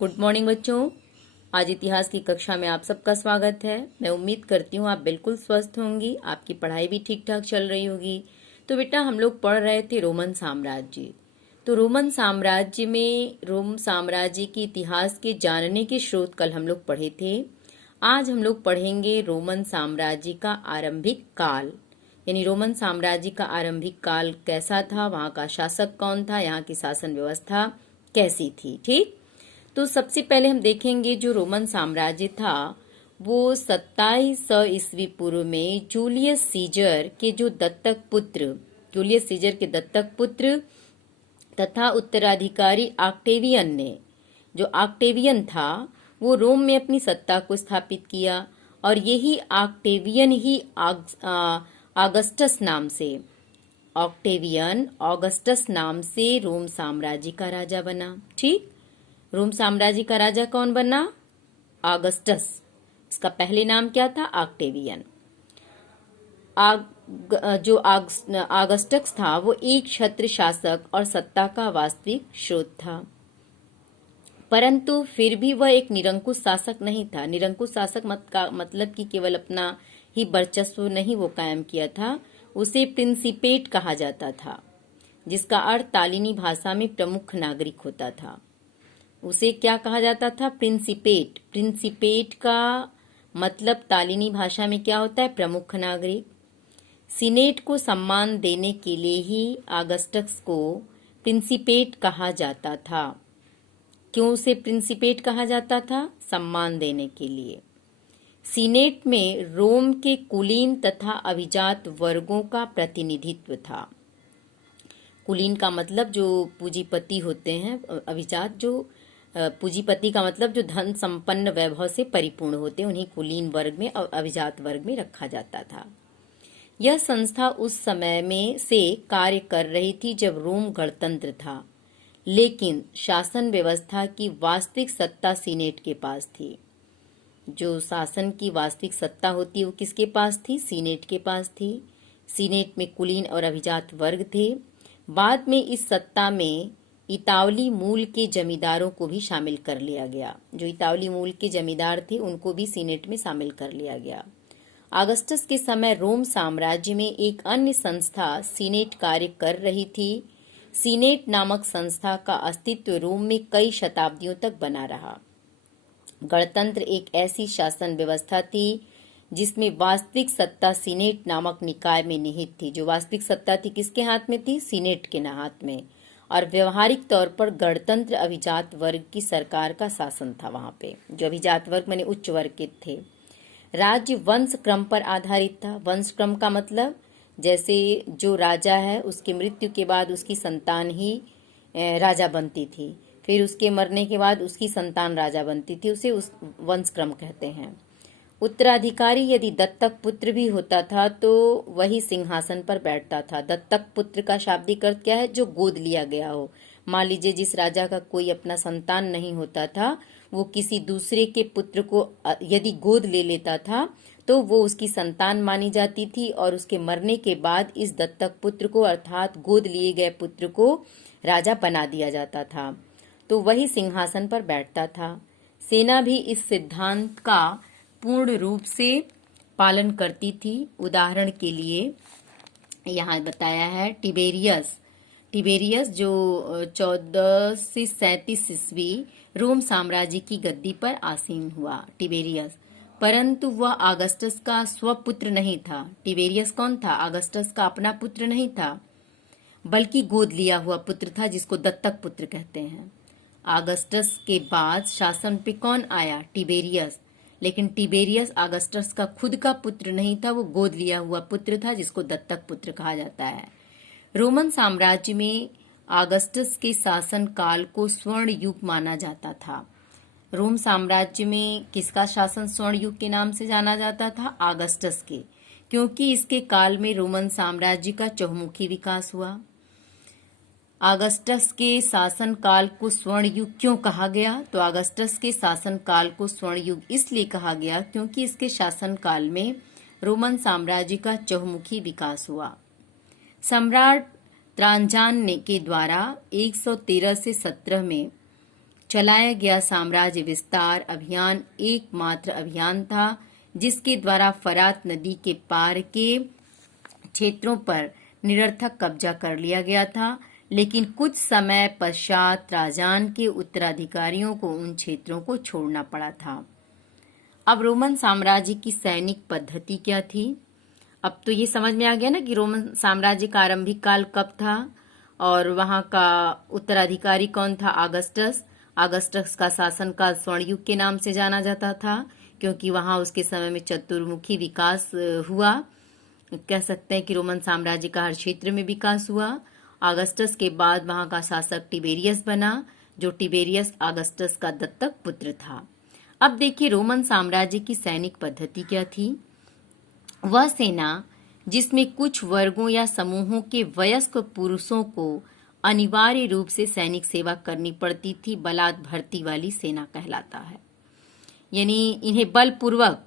Good morning बच्चों। आज इतिहास की कक्षा में आप सबका स्वागत है। मैं उम्मीद करती हूँ आप बिल्कुल स्वस्थ होंगी, आपकी पढ़ाई भी ठीक ठाक चल रही होगी। तो बेटा हम लोग पढ़ रहे थे रोमन साम्राज्य। तो रोमन साम्राज्य में रोम साम्राज्य के इतिहास के जानने के स्रोत कल हम लोग पढ़े थे। आज हम लोग पढ़ेंगे रोमन साम्राज्य का आरंभिक काल, यानी रोमन साम्राज्य का आरंभिक काल कैसा था, वहाँ का शासक कौन था, यहाँ की शासन व्यवस्था कैसी थी। ठीक, तो सबसे पहले हम देखेंगे जो रोमन साम्राज्य था वो 2700 ईस्वी पूर्व में जूलियस सीजर के दत्तक पुत्र तथा उत्तराधिकारी ऑक्टेवियन था, वो रोम में अपनी सत्ता को स्थापित किया। और यही ऑक्टेवियन ही ऑगस्टस नाम से रोम साम्राज्य का राजा बना। ठीक, रोम साम्राज्य का राजा कौन बना? ऑगस्टस। इसका पहले नाम क्या था? ऑक्टेवियन। ऑगस्टस था वो एक क्षत्रिय शासक और सत्ता का वास्तविक स्रोत था, परंतु फिर भी वह एक निरंकुश शासक नहीं था। निरंकुश शासक मतलब कि केवल अपना ही वर्चस्व नहीं वो कायम किया था, उसे प्रिंसिपेट कहा जाता था, जिसका अर्थ तालिनी भाषा में प्रमुख नागरिक होता था। उसे क्या कहा जाता था? प्रिंसिपेट। प्रिंसिपेट का मतलब तालिनी भाषा में क्या होता है? प्रमुख नागरिक। सीनेट को सम्मान देने के लिए ही ऑगस्टस को प्रिंसिपेट कहा जाता था। क्यों उसे प्रिंसिपेट कहा जाता था? सम्मान देने के लिए। सीनेट में रोम के कुलीन तथा अभिजात वर्गों का प्रतिनिधित्व था। कुलीन का मतलब जो पूंजीपति होते हैं, अभिजात जो पूंजीपति का मतलब जो धन संपन्न वैभव से परिपूर्ण होते हैं, उन्हीं कुलीन वर्ग में अभिजात वर्ग में रखा जाता था। यह संस्था उस समय में से कार्य कर रही थी जब रोम गणतंत्र था, लेकिन शासन व्यवस्था की वास्तविक सत्ता सीनेट के पास थी। जो शासन की वास्तविक सत्ता होती है वो किसके पास थी? सीनेट के पास थी। सीनेट में कुलीन और अभिजात वर्ग थे। बाद में इस सत्ता में इतावली मूल के जमींदारों को भी शामिल कर लिया गया। जो इतावली मूल के जमींदार थे उनको भी सीनेट में शामिल कर लिया गया। ऑगस्टस के समय रोम साम्राज्य में एक अन्य संस्था सीनेट कार्य कर रही थी। सीनेट नामक संस्था का अस्तित्व रोम में कई शताब्दियों तक बना रहा। गणतंत्र एक ऐसी शासन व्यवस्था थी जिसमें वास्तविक सत्ता सीनेट नामक निकाय में निहित थी। जो वास्तविक सत्ता थी किसके हाथ में थी? सीनेट के हाथ में। और व्यवहारिक तौर पर गणतंत्र अभिजात वर्ग की सरकार का शासन था। वहां पे जो अभिजात वर्ग माने उच्च वर्ग के थे। राज्य वंश क्रम पर आधारित था। वंश क्रम का मतलब जैसे जो राजा है उसकी मृत्यु के बाद उसकी संतान ही राजा बनती थी, फिर उसके मरने के बाद उसकी संतान राजा बनती थी, उसे उस वंश क्रम कहते हैं। उत्तराधिकारी यदि दत्तक पुत्र भी होता था तो वही सिंहासन पर बैठता था। दत्तक पुत्र का शाब्दिक अर्थ क्या है? जो गोद लिया गया हो। मान लीजिए जिस राजा का कोई अपना संतान नहीं होता था, वो किसी दूसरे के पुत्र को यदि गोद ले लेता था तो वो उसकी संतान मानी जाती थी, और उसके मरने के बाद इस दत्तक पुत्र को अर्थात गोद लिए गए पुत्र को राजा बना दिया जाता था, तो वही सिंहासन पर बैठता था। सेना भी इस सिद्धांत का पूर्ण रूप से पालन करती थी। उदाहरण के लिए यहाँ बताया है टिबेरियस जो 14 से 37 ईस्वी रोम साम्राज्य की गद्दी पर आसीन हुआ। टिबेरियस, परंतु वह ऑगस्टस का स्वपुत्र नहीं था। टिबेरियस कौन था? ऑगस्टस का अपना पुत्र नहीं था, बल्कि गोद लिया हुआ पुत्र था, जिसको दत्तक पुत्र कहते हैं। ऑगस्टस के बाद शासन पे कौन आया? टिबेरियस। लेकिन टिबेरियस ऑगस्टस का खुद का पुत्र नहीं था, वो गोद लिया हुआ पुत्र था, जिसको दत्तक पुत्र कहा जाता है। रोमन साम्राज्य में ऑगस्टस के शासन काल को स्वर्ण युग माना जाता था। रोम साम्राज्य में किसका शासन स्वर्ण युग के नाम से जाना जाता था? ऑगस्टस के, क्योंकि इसके काल में रोमन साम्राज्य का चहुमुखी विकास हुआ। ऑगस्टस के शासन काल को स्वर्ण युग क्यों कहा गया? तो ऑगस्टस के शासन काल को स्वर्ण युग इसलिए कहा गया क्योंकि इसके शासन काल में रोमन साम्राज्य का चहुमुखी विकास हुआ। सम्राट त्रांजान के द्वारा 113 से 17 में चलाया गया साम्राज्य विस्तार अभियान एकमात्र अभियान था जिसके द्वारा फरात नदी के पार के क्षेत्रों पर निरर्थक कब्जा कर लिया गया था, लेकिन कुछ समय पश्चात राजान के उत्तराधिकारियों को उन क्षेत्रों को छोड़ना पड़ा था। अब रोमन साम्राज्य की सैनिक पद्धति क्या थी? अब तो ये समझ में आ गया ना कि रोमन साम्राज्य का आरंभिक काल कब था और वहां का उत्तराधिकारी कौन था? ऑगस्टस। ऑगस्टस का शासनकाल स्वर्ण युग के नाम से जाना जाता था क्योंकि वहां उसके समय में चतुर्मुखी विकास हुआ। कह सकते हैं कि रोमन साम्राज्य का हर क्षेत्र में विकास हुआ। ऑगस्टस के बाद वहां का शासक टिबेरियस बना, जो टिबेरियस ऑगस्टस का दत्तक पुत्र था। अब देखिए रोमन साम्राज्य की सैनिक पद्धति क्या थी। वह सेना जिसमें कुछ वर्गों या समूहों के वयस्क पुरुषों को अनिवार्य रूप से सैनिक सेवा करनी पड़ती थी, बलात् भर्ती वाली सेना कहलाता है। यानी इन्हें बलपूर्वक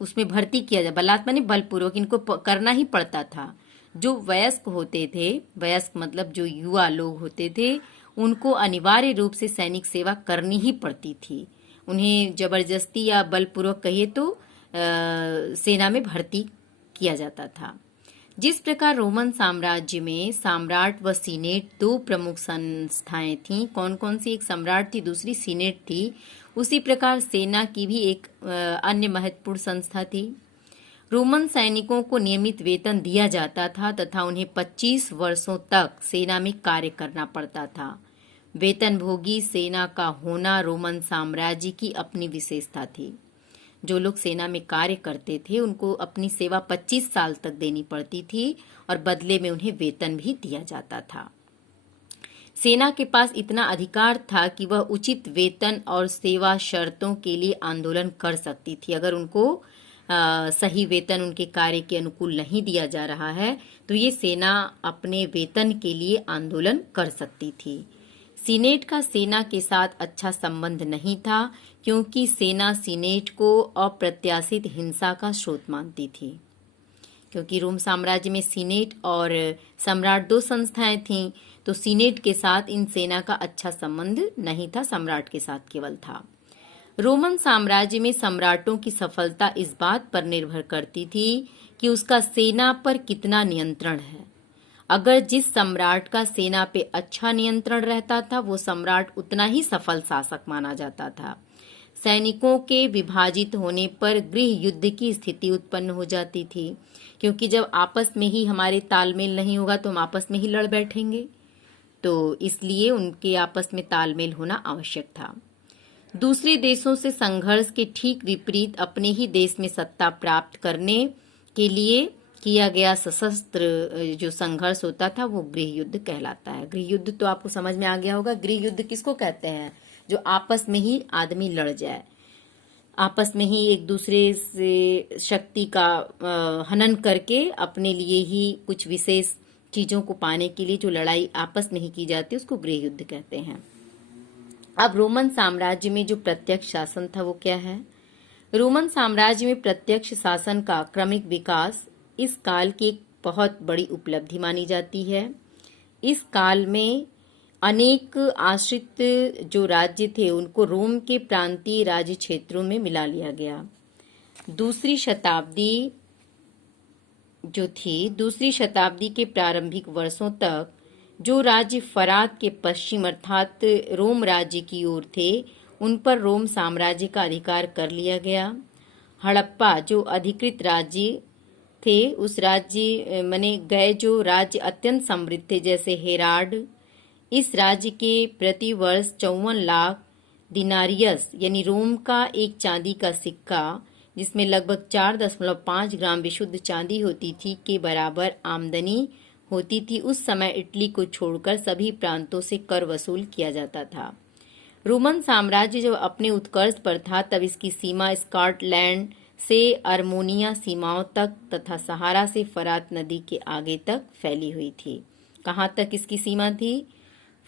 उसमें भर्ती किया जाए। बलात् माने बलपूर्वक इनको करना ही पड़ता था। जो वयस्क होते थे, वयस्क मतलब जो युवा लोग होते थे, उनको अनिवार्य रूप से सैनिक सेवा करनी ही पड़ती थी। उन्हें जबरदस्ती या बलपूर्वक कहिए तो सेना में भर्ती किया जाता था। जिस प्रकार रोमन साम्राज्य में सम्राट व सीनेट दो प्रमुख संस्थाएं थीं, कौन कौन सी? एक सम्राट थी, दूसरी सीनेट थी। उसी प्रकार सेना की भी एक अन्य महत्वपूर्ण संस्था थी। रोमन सैनिकों को नियमित वेतन दिया जाता था तथा उन्हें 25 वर्षों तक सेना में कार्य करना पड़ता था। वेतनभोगी सेना का होना रोमन साम्राज्य की अपनी विशेषता थी। जो लोग सेना में कार्य करते थे उनको अपनी सेवा 25 साल तक देनी पड़ती थी और बदले में उन्हें वेतन भी दिया जाता था। सेना के पास इतना अधिकार था कि वह उचित वेतन और सेवा शर्तों के लिए आंदोलन कर सकती थी। अगर उनको सही वेतन उनके कार्य के अनुकूल नहीं दिया जा रहा है तो ये सेना अपने वेतन के लिए आंदोलन कर सकती थी। सीनेट का सेना के साथ अच्छा संबंध नहीं था क्योंकि सेना सीनेट को अप्रत्याशित हिंसा का स्रोत मानती थी। क्योंकि रोम साम्राज्य में सीनेट और सम्राट दो संस्थाएं थीं, तो सीनेट के साथ इन सेना का अच्छा संबंध नहीं था, सम्राट के साथ केवल था। रोमन साम्राज्य में सम्राटों की सफलता इस बात पर निर्भर करती थी कि उसका सेना पर कितना नियंत्रण है। अगर जिस सम्राट का सेना पे अच्छा नियंत्रण रहता था वो सम्राट उतना ही सफल शासक माना जाता था। सैनिकों के विभाजित होने पर गृह युद्ध की स्थिति उत्पन्न हो जाती थी क्योंकि जब आपस में ही हमारे तालमेल नहीं होगा तो हम आपस में ही लड़ बैठेंगे, तो इसलिए उनके आपस में तालमेल होना आवश्यक था। दूसरे देशों से संघर्ष के ठीक विपरीत अपने ही देश में सत्ता प्राप्त करने के लिए किया गया सशस्त्र जो संघर्ष होता था वो गृह युद्ध कहलाता है। गृह युद्ध तो आपको समझ में आ गया होगा। गृह युद्ध किसको कहते हैं? जो आपस में ही आदमी लड़ जाए, आपस में ही एक दूसरे से शक्ति का हनन करके अपने लिए ही कुछ विशेष चीजों को पाने के लिए जो लड़ाई आपस में ही की जाती है उसको गृह युद्ध कहते हैं। अब रोमन साम्राज्य में जो प्रत्यक्ष शासन था वो क्या है? रोमन साम्राज्य में प्रत्यक्ष शासन का क्रमिक विकास इस काल की एक बहुत बड़ी उपलब्धि मानी जाती है। इस काल में अनेक आश्रित जो राज्य थे उनको रोम के प्रांतीय राज्य क्षेत्रों में मिला लिया गया। दूसरी शताब्दी के प्रारंभिक वर्षों तक जो राज्य फरात के पश्चिम अर्थात रोम राज्य की ओर थे उन पर रोम साम्राज्य का अधिकार कर लिया गया। हड़प्पा जो अधिकृत राज्य थे उस राज्य माने गए जो राज्य अत्यंत समृद्ध थे जैसे हेराड, इस राज्य के प्रति वर्ष 54 लाख दिनारियस यानी रोम का एक चांदी का सिक्का जिसमें लगभग 4.5 ग्राम विशुद्ध चांदी होती थी के बराबर आमदनी होती थी। उस समय इटली को छोड़कर सभी प्रांतों से कर वसूल किया जाता था। रोमन साम्राज्य जब अपने उत्कर्ष पर था तब इसकी सीमा स्कॉटलैंड से अर्मोनिया सीमाओं तक तथा सहारा से फरात नदी के आगे तक फैली हुई थी। कहाँ तक इसकी सीमा थी?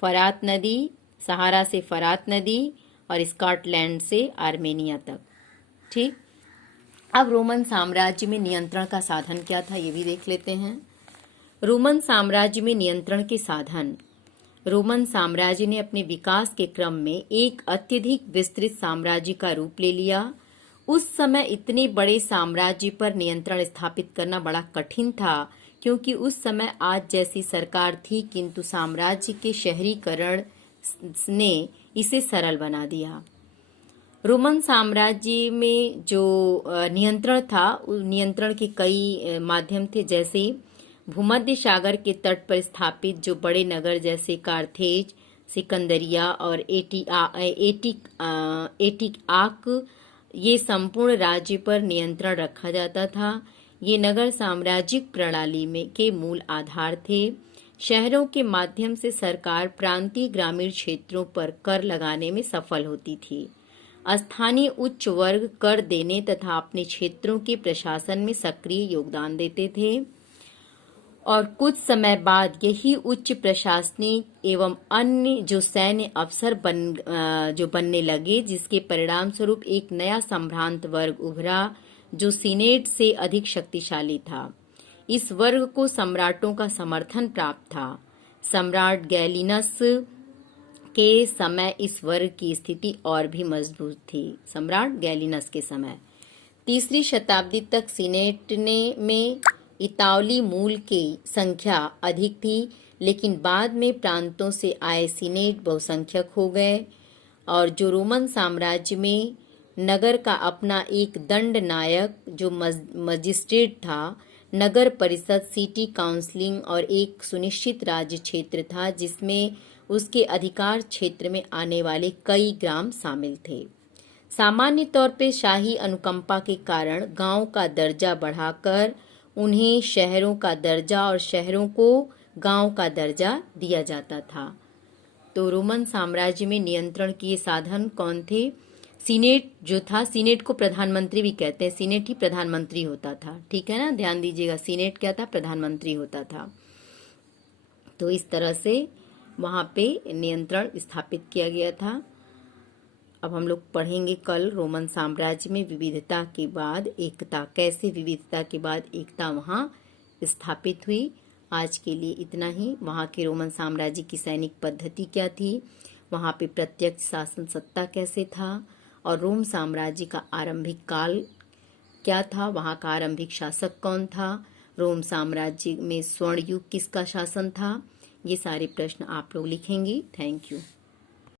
फरात नदी, सहारा से फरात नदी और स्कॉटलैंड से आर्मेनिया तक। ठीक। अब रोमन साम्राज्य में नियंत्रण का साधन क्या था ये भी देख लेते हैं। रोमन साम्राज्य में नियंत्रण के साधन रोमन साम्राज्य ने अपने विकास के क्रम में एक अत्यधिक विस्तृत साम्राज्य का रूप ले लिया। उस समय इतने बड़े साम्राज्य पर नियंत्रण स्थापित करना बड़ा कठिन था, क्योंकि उस समय आज जैसी सरकार थी, किंतु साम्राज्य के शहरीकरण ने इसे सरल बना दिया। रोमन साम्राज्य में जो नियंत्रण था, उस नियंत्रण के कई माध्यम थे, जैसे भूमध्य सागर के तट पर स्थापित जो बड़े नगर जैसे कार्थेज, सिकंदरिया और एटिक ये संपूर्ण राज्य पर नियंत्रण रखा जाता था। ये नगर साम्राज्यिक प्रणाली में के मूल आधार थे। शहरों के माध्यम से सरकार प्रांतीय ग्रामीण क्षेत्रों पर कर लगाने में सफल होती थी। स्थानीय उच्च वर्ग कर देने तथा अपने क्षेत्रों के प्रशासन में सक्रिय योगदान देते थे, और कुछ समय बाद यही उच्च प्रशासनिक एवं अन्य जो सैन्य अफसर बनने लगे, जिसके परिणाम स्वरूप एक नया संभ्रांत वर्ग उभरा जो सीनेट से अधिक शक्तिशाली था। इस वर्ग को सम्राटों का समर्थन प्राप्त था। सम्राट गैलिनस के समय इस वर्ग की स्थिति और भी मजबूत थी। सम्राट गैलिनस के समय 3री शताब्दी तक सीनेट में इतालवी मूल की संख्या अधिक थी, लेकिन बाद में प्रांतों से आए सीनेट बहुसंख्यक हो गए, और जो रोमन साम्राज्य में नगर का अपना एक दंड नायक जो मजिस्ट्रेट था, नगर परिषद, सिटी काउंसिलिंग और एक सुनिश्चित राज्य क्षेत्र था, जिसमें उसके अधिकार क्षेत्र में आने वाले कई ग्राम शामिल थे। सामान्य तौर पर शाही अनुकंपा के कारण गांव का दर्जा बढ़ाकर उन्हें शहरों का दर्जा और शहरों को गांव का दर्जा दिया जाता था। तो रोमन साम्राज्य में नियंत्रण के साधन कौन थे? सीनेट जो था, सीनेट को प्रधानमंत्री भी कहते हैं, सीनेट ही प्रधानमंत्री होता था, ठीक है ना, ध्यान दीजिएगा, सीनेट क्या था? प्रधानमंत्री होता था। तो इस तरह से वहां पे नियंत्रण स्थापित किया गया था। अब हम लोग पढ़ेंगे कल रोमन साम्राज्य में विविधता के बाद एकता, कैसे विविधता के बाद एकता वहां स्थापित हुई। आज के लिए इतना ही। वहां के रोमन साम्राज्य की सैनिक पद्धति क्या थी, वहां पे प्रत्यक्ष शासन सत्ता कैसे था, और रोम साम्राज्य का आरंभिक काल क्या था, वहां का आरंभिक शासक कौन था, रोम साम्राज्य में स्वर्ण युग किसका शासन था, ये सारे प्रश्न आप लोग लिखेंगे। Thank you.